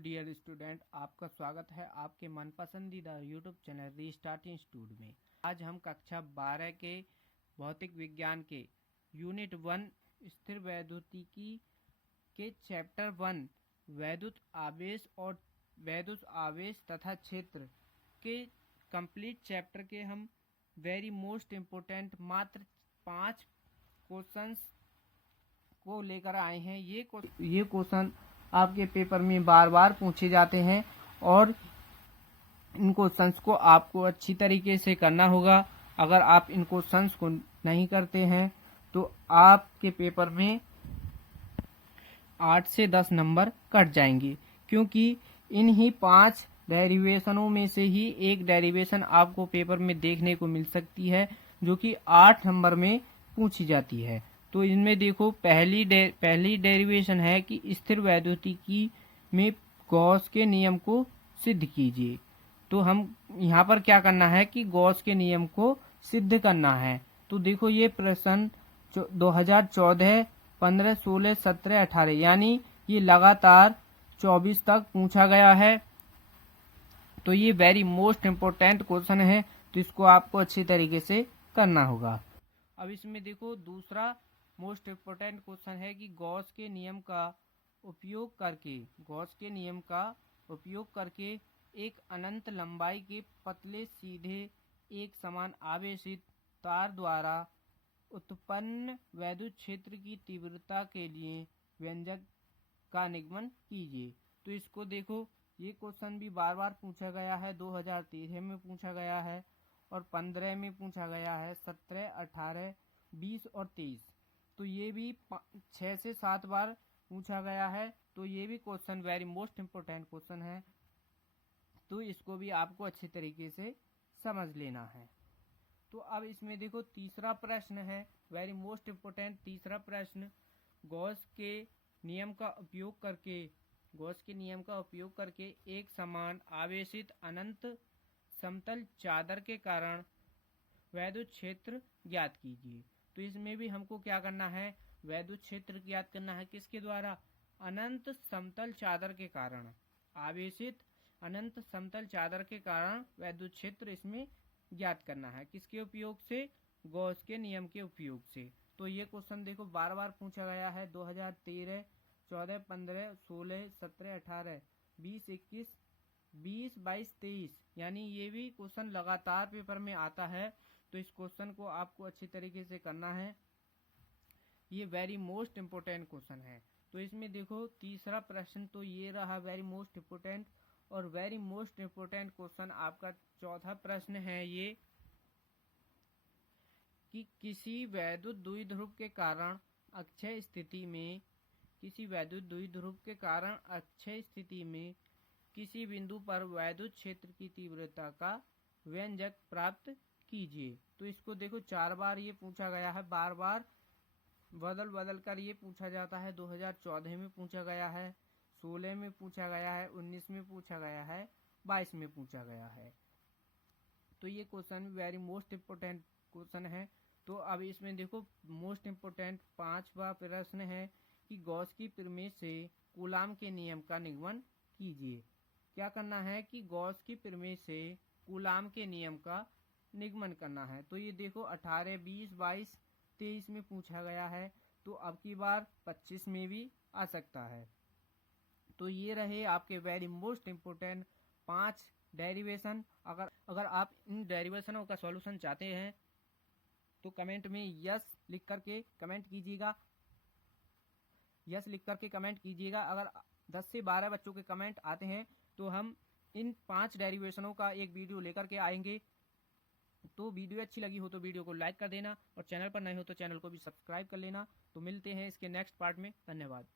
Dear student, आपका स्वागत है आपके मन पसंदीदा यूट्यूब चैनल रीस्टार्ट इंस्टीट्यूट में। आज हम कक्षा 12 के भौतिक विज्ञान के यूनिट 1 स्थिर वैद्युतिकी के चैप्टर 1 वैद्युत आवेश और वैद्युत आवेश तथा क्षेत्र के कंप्लीट चैप्टर के हम वेरी मोस्ट इम्पोर्टेंट मात्र 5 क्वेश्चंस को लेकर आए हैं। ये क्वेश्चन आपके पेपर में बार बार पूछे जाते हैं और इन क्वेश्चंस को आपको अच्छी तरीके से करना होगा। अगर आप इन क्वेश्चंस को नहीं करते हैं तो आपके पेपर में 8 से 10 नंबर कट जाएंगे, क्योंकि इन्हीं 5 डेरिवेशनों में से ही एक डेरिवेशन आपको पेपर में देखने को मिल सकती है जो कि 8 नंबर में पूछी जाती है। तो इनमें देखो, पहली डेरिवेशन है कि स्थिर वैद्युतिकी में गॉस के नियम को सिद्ध कीजिए। तो हम यहाँ पर क्या करना है कि गॉस के नियम को सिद्ध करना है। तो देखो, ये प्रश्न 2014, 15, 16, 17, 18 यानी ये लगातार 24 तक पूछा गया है। तो ये वेरी मोस्ट इम्पोर्टेंट क्वेश्चन है, तो इसको आपको अच्छी तरीके से करना होगा। अब इसमें देखो, दूसरा मोस्ट इम्पोर्टेंट क्वेश्चन है कि गॉस के नियम का उपयोग करके एक अनंत लंबाई के पतले सीधे एक समान आवेशित तार द्वारा उत्पन्न वैद्युत क्षेत्र की तीव्रता के लिए व्यंजक का निगमन कीजिए। तो इसको देखो, ये क्वेश्चन भी बार बार पूछा गया है। 2013 में पूछा गया है और 15 में पूछा गया है, 17, 18, 20 और 23। तो ये भी 6 से 7 बार पूछा गया है। तो ये भी question very most important question है, तो इसको भी आपको अच्छे तरीके से समझ लेना है। तो अब इसमें देखो, तीसरा प्रश्न है वेरी मोस्ट इम्पोर्टेंट। तीसरा प्रश्न, गॉस के नियम का उपयोग करके एक समान आवेशित अनंत समतल चादर के कारण वैद्युत क्षेत्र ज्ञात कीजिए। तो इसमें भी हमको क्या करना है, वैद्युत क्षेत्र ज्ञात करना है। किसके द्वारा? अनंत समतल चादर के कारण, आवेशित अनंत समतल चादर के कारण वैद्युत क्षेत्र इसमें ज्ञात करना है। किसके उपयोग से? गॉस के नियम के उपयोग से। तो ये क्वेश्चन देखो बार बार पूछा गया है। 2013, 14, 15, 16, 17, 18, 20, 21, 20, 22, 23 यानी ये भी क्वेश्चन लगातार पेपर में आता है। तो इस क्वेश्चन को आपको अच्छी तरीके से करना है। ये वेरी मोस्ट इम्पोर्टेंट क्वेश्चन है। तो इसमें देखो, तीसरा प्रश्न तो ये रहा वेरी मोस्ट इम्पोर्टेंट। और वेरी मोस्ट इम्पोर्टेंट क्वेश्चन आपका चौथा प्रश्न है ये कि किसी वैद्युत द्विध्रुव के कारण अक्षय स्थिति में किसी बिंदु पर वैद्युत क्षेत्र की तीव्रता का व्यंजक प्राप्त कीजिए। तो इसको देखो, 4 बार ये पूछा गया है, बार बार बदल कर ये पूछा जाता है। 2014 में पूछा गया है, 16 में पूछा गया है, 19 में पूछा गया है, 22 में पूछा गया है। तो ये question very most important question है। तो अब इसमें देखो, मोस्ट इम्पोर्टेंट 5वां प्रश्न है कि गॉस की प्रमेय से कूलाम के नियम का निगमन कीजिए। क्या करना है कि गॉस की प्रमेय से कूलाम के नियम का निगमन करना है। तो ये देखो, 18, 20, 22, 23 में पूछा गया है, तो अब की बार 25 में भी आ सकता है। तो ये रहे आपके वेरी मोस्ट इम्पोर्टेंट 5 डेरिवेशन। अगर आप इन डेरिवेशनों का सॉल्यूशन चाहते हैं तो कमेंट में यस लिख करके कमेंट कीजिएगा। अगर 10 से 12 बच्चों के कमेंट आते हैं तो हम इन 5 डेरिवेशनों का एक वीडियो लेकर के आएंगे। तो वीडियो अच्छी लगी हो तो वीडियो को लाइक कर देना और चैनल पर नए हो तो चैनल को भी सब्सक्राइब कर लेना। तो मिलते हैं इसके नेक्स्ट पार्ट में। धन्यवाद।